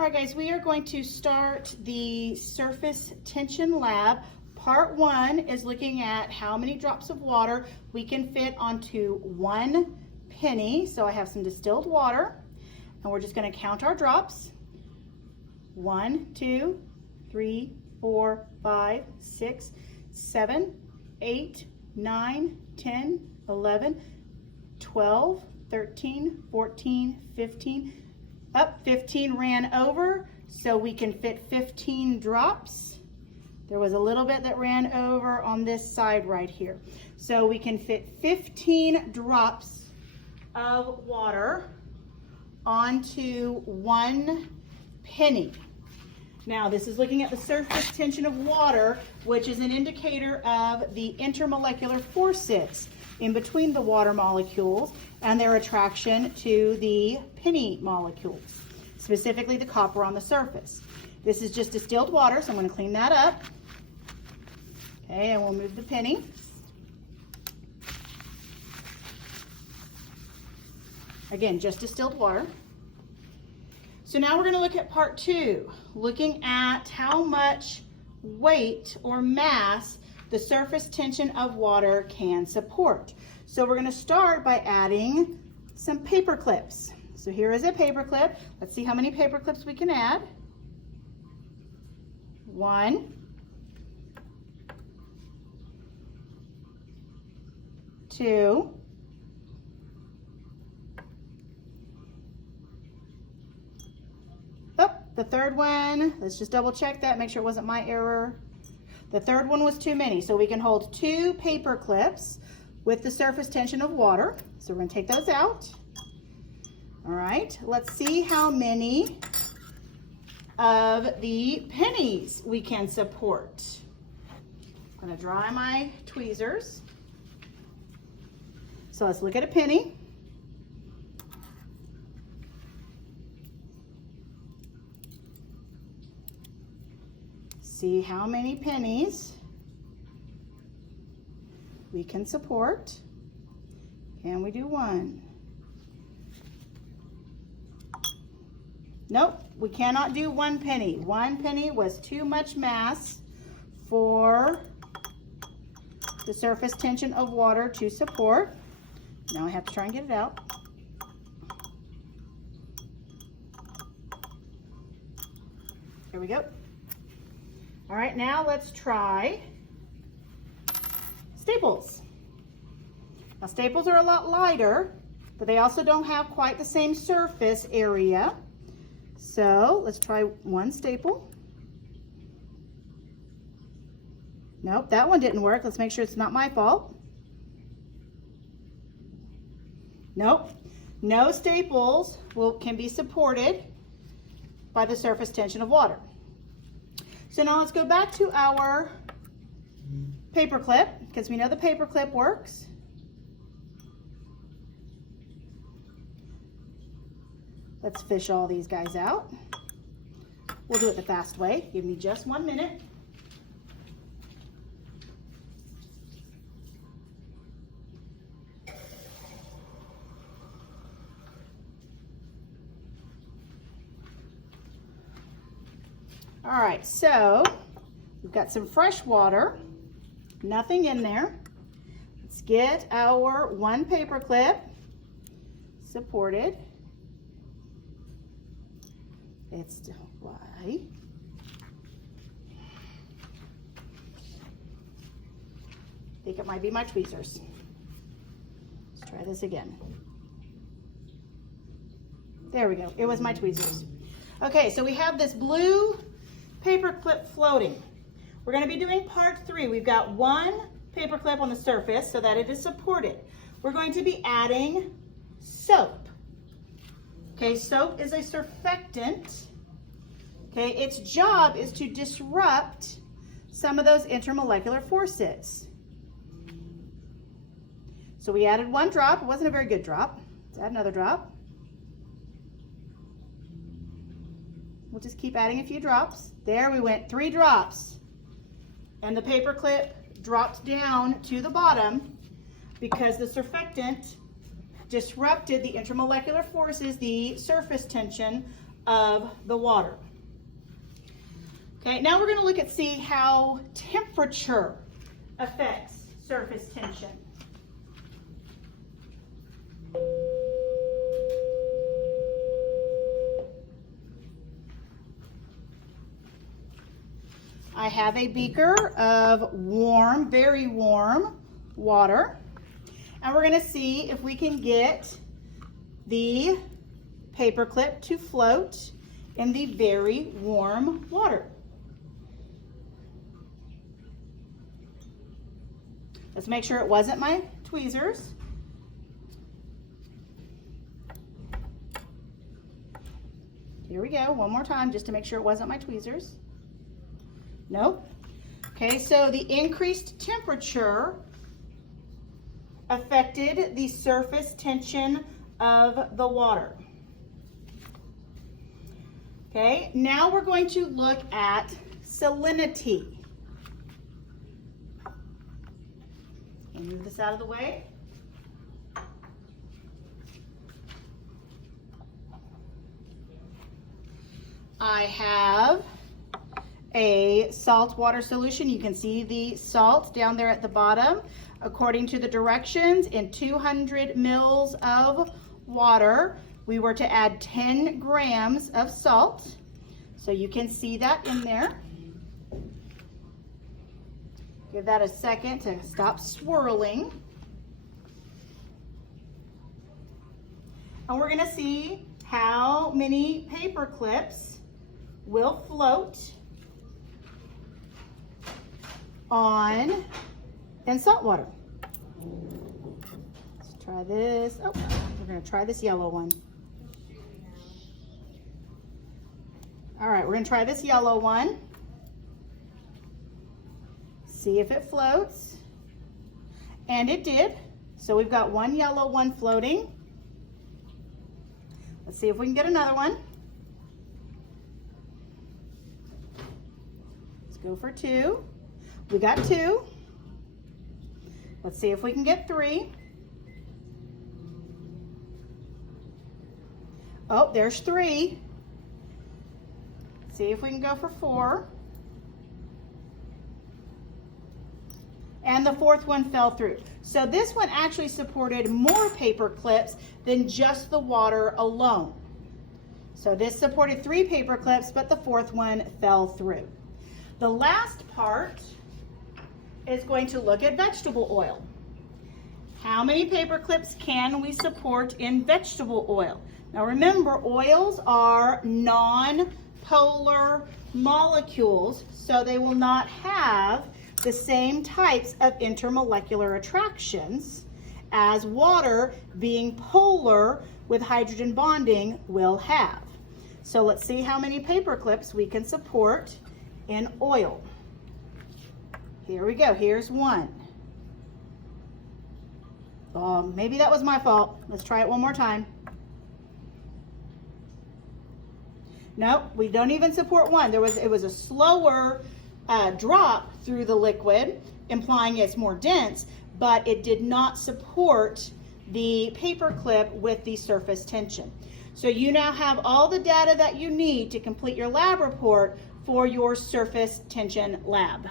All right, guys, we are going to start the surface tension lab. Part 1 is looking at how many drops of water we can fit onto one penny. So I have some distilled water, and we're just going to count our drops. 1, 2, 3, 4, 5, 6, 7, 8, 9, 10, 11, 12, 13, 14, 15. Up 15 ran over, so we can fit 15 drops. There was a little bit that ran over on this side right here. So we can fit 15 drops of water onto one penny. Now this is looking at the surface tension of water, which is an indicator of the intermolecular forces in between the water molecules and their attraction to the penny molecules, specifically the copper on the surface. This is just distilled water, so I'm going to clean that up. Okay, and we'll move the penny. Again, just distilled water. So now we're going to look at part 2, looking at how much weight or mass the surface tension of water can support. So we're going to start by adding some paper clips. So here is a paper clip. Let's see how many paper clips we can add. 1, 2, 3. The third one, let's just double check that, make sure it wasn't my error. The third one was too many, so we can hold 2 paper clips with the surface tension of water. So we're going to take those out. All right, let's see how many of the pennies we can support. I'm going to dry my tweezers. So let's look at a penny. See how many pennies we can support. Can we do 1? Nope, we cannot do 1 penny. 1 penny was too much mass for the surface tension of water to support. Now I have to try and get it out. Here we go. All right, now let's try staples. Now staples are a lot lighter, but they also don't have quite the same surface area. So let's try 1 staple. Nope, that one didn't work. Let's make sure it's not my fault. Nope, no staples can be supported by the surface tension of water. So now let's go back to our paper clip, because we know the paper clip works. Let's fish all these guys out. We'll do it the fast way. Give me just 1 minute. All right, so we've got some fresh water, nothing in there. Let's get our 1 paper clip supported. It's still right. I think it might be my tweezers. Let's try this again. There we go, it was my tweezers. Okay, so we have this blue paper clip floating. We're going to be doing part 3. We've got 1 paper clip on the surface so that it is supported. We're going to be adding soap. Okay, soap is a surfactant. Okay, its job is to disrupt some of those intermolecular forces. So we added 1 drop. It wasn't a very good drop. Let's add another drop. We'll just keep adding a few drops. There we went, 3 drops. And the paper clip dropped down to the bottom because the surfactant disrupted the intermolecular forces, the surface tension of the water. Okay, now we're going to look at see how temperature affects surface tension. I have a beaker of warm, very warm water, and we're going to see if we can get the paper clip to float in the very warm water. Let's make sure it wasn't my tweezers. Here we go, one more time just to make sure it wasn't my tweezers. Nope. Okay, so the increased temperature affected the surface tension of the water. Okay, now we're going to look at salinity. I'll move this out of the way. I have a salt water solution. You can see the salt down there at the bottom. According to the directions, in 200 mils of water, we were to add 10 grams of salt. So you can see that in there. Give that a second to stop swirling. And we're going to see how many paper clips will float in salt water. Let's try this. Oh, we're going to try this yellow one. All right, we're going to try this yellow one. See if it floats. And it did. So we've got one yellow one floating. Let's see if we can get another one. Let's go for two. We got two. Let's see if we can get three. Oh, there's three. See if we can go for four. And the fourth one fell through. So this one actually supported more paper clips than just the water alone. So this supported 3 paper clips, but the fourth one fell through. The last part is going to look at vegetable oil. How many paper clips can we support in vegetable oil? Now remember, oils are non-polar molecules, so they will not have the same types of intermolecular attractions as water, being polar with hydrogen bonding, will have. So let's see how many paper clips we can support in oil. Here we go, here's one. Maybe that was my fault. Let's try it one more time. Nope, we don't even support one. It was a slower drop through the liquid, implying it's more dense, but it did not support the paper clip with the surface tension. So you now have all the data that you need to complete your lab report for your surface tension lab.